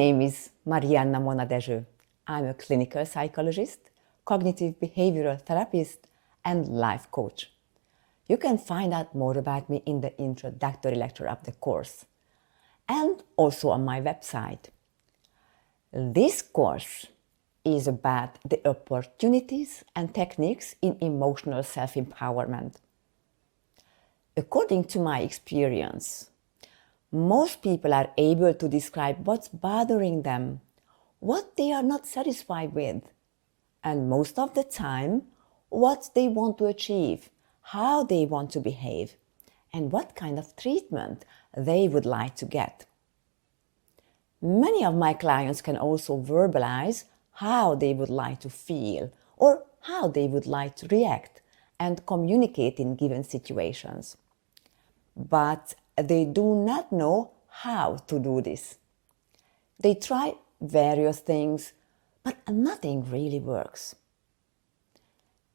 name is Marianna Monadezső. I'm a clinical psychologist, cognitive behavioral therapist, and life coach. You can find out more about me in the introductory lecture of the course, and also on my website. This course is about the opportunities and techniques in emotional self-empowerment. According to my experience, most people are able to describe what's bothering them, what they are not satisfied with, and most of the time, what they want to achieve, how they want to behave, and what kind of treatment they would like to get. Many of my clients can also verbalize how they would like to feel or how they would like to react and communicate in given situations. But they do not know how to do this. They try various things, but nothing really works.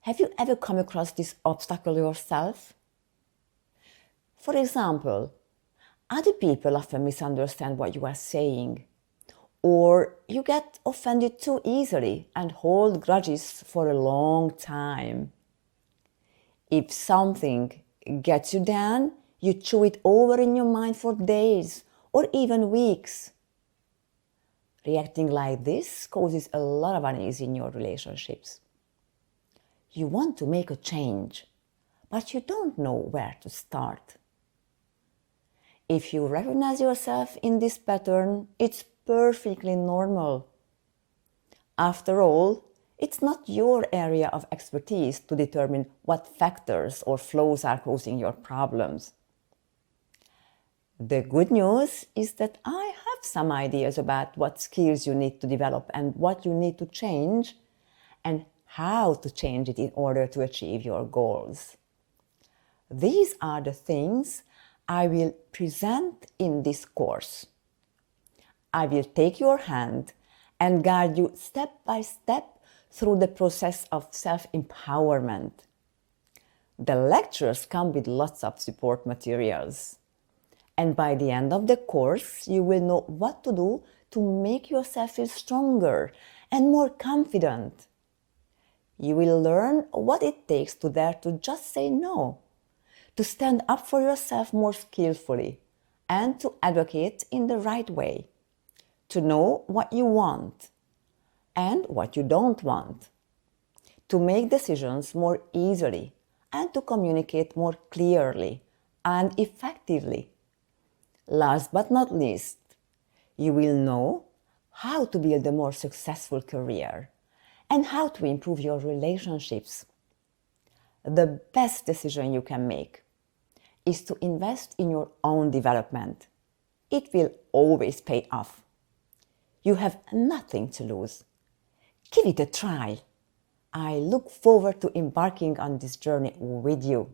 Have you ever come across this obstacle yourself? For example, other people often misunderstand what you are saying, or you get offended too easily and hold grudges for a long time. If something gets you down, you chew it over in your mind for days or even weeks. Reacting like this causes a lot of unease in your relationships. You want to make a change, but you don't know where to start. If you recognize yourself in this pattern, it's perfectly normal. After all, it's not your area of expertise to determine what factors or flows are causing your problems. The good news is that I have some ideas about what skills you need to develop and what you need to change and how to change it in order to achieve your goals. These are the things I will present in this course. I will take your hand and guide you step by step through the process of self-empowerment. The lectures come with lots of support materials. And by the end of the course, you will know what to do to make yourself feel stronger and more confident. You will learn what it takes to dare to just say no, to stand up for yourself more skillfully, and to advocate in the right way, to know what you want and what you don't want, to make decisions more easily, and to communicate more clearly and effectively. Last but not least, you will know how to build a more successful career and how to improve your relationships. The best decision you can make is to invest in your own development. It will always pay off. You have nothing to lose. Give it a try. I look forward to embarking on this journey with you.